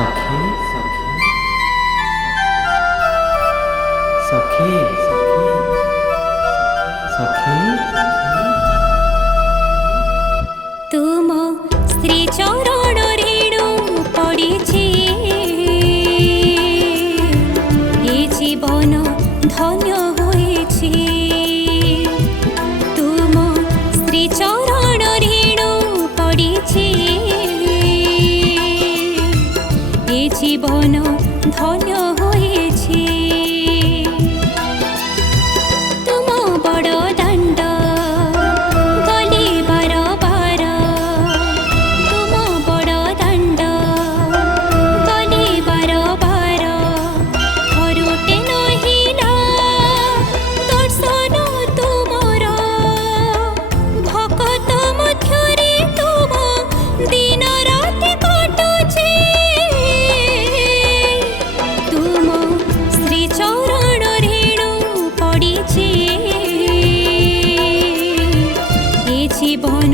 सखी सखी सखी तुम श्री चरण रेणु पड़े ये जीवन धन्य होएछि। तुम श्री चरण रेणु पड़े ये जीवन धन्य होएछि। तुम बड़ दंड गली बार बार, तुम बड़ दंड गली बार बार, थरुटे नहिला दर्शन तुमर, भकत मध्यरे तुम दिन राति कटुछि। तुम श्री चरण रेणु पड़े ये जीवन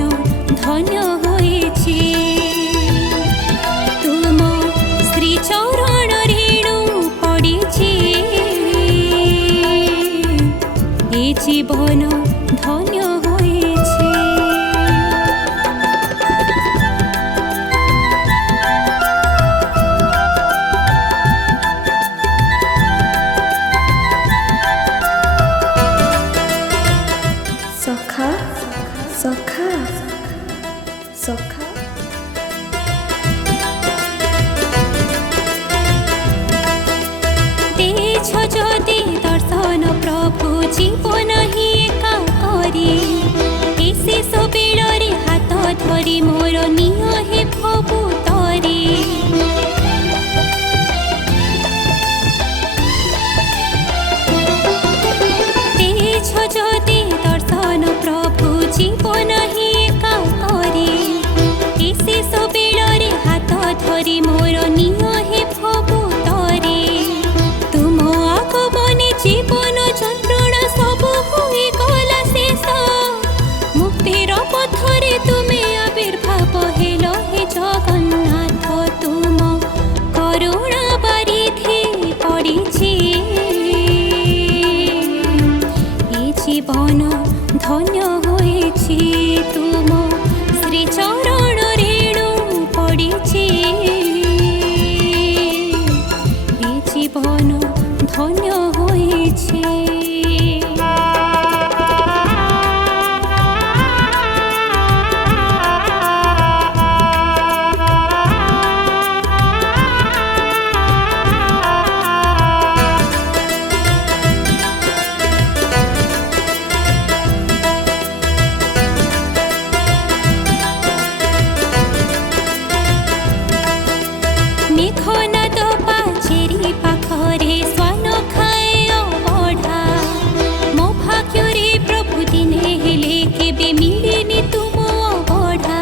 धन्य होएछि। तुम श्री चरण रेणु पड़े ये जीवन धन्य होएछि। सखा सखा सखा तेज ज्योति दर्शन प्रभु जीवन ही एका करी, ए शेष बेଳରେ हाथ धरी मोर निय हे प्रभु तरी। तेज ज्योति दर्शन प्रभु जीवन ही एका करी, ए शेष बेଳରେ हाथ धरी मोर निय हे प्रभु तरी। तुम आगमने जीवन যন্ত্রণা सबु होई गला शेष, मुक्तिर पथरे तुमे आविर्भाव हेल हे जगन्नाथ। तुम करुणा बारिधि पड़िछि ये जीवन धन्य होएछि। तुम श्री चरण रेणु पड़िछि ये जीवन धन्य होएछि। मेघनाद पाचेरी पाखरे स्वान खाए अबढ़ा, मो भाग्यरे प्रभु दिने हेले केबे मिलेनि तुम अबढ़ा।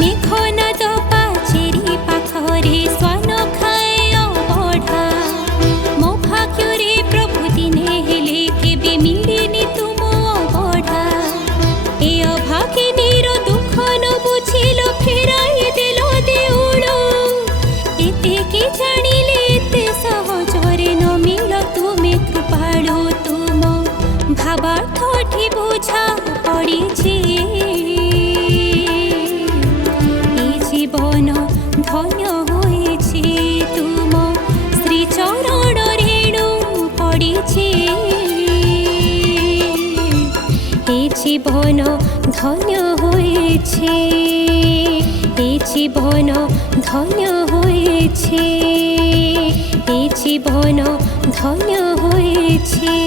मेघनाद पाचेरी पाखरे स्वान खाए अबढ़ा, मो भाग्यरे प्रभु दिने हेले केबे मिलेनि तुम अबढ़ा। ए अभागिनीर दुख न बुझिल फेराई देल देउळ, एतेके जानिले एते सहजरे न मिल तुमे कृपाळु। तुम भावार्थटी बुझा पड़िछि ए जीवन धन्य होएछि। तुम श्री चरण रेणु पड़िछि ये जीवन धन्य होएछि। ये जीवन धन्य होएछि। ये जीवन धन्य होएछि।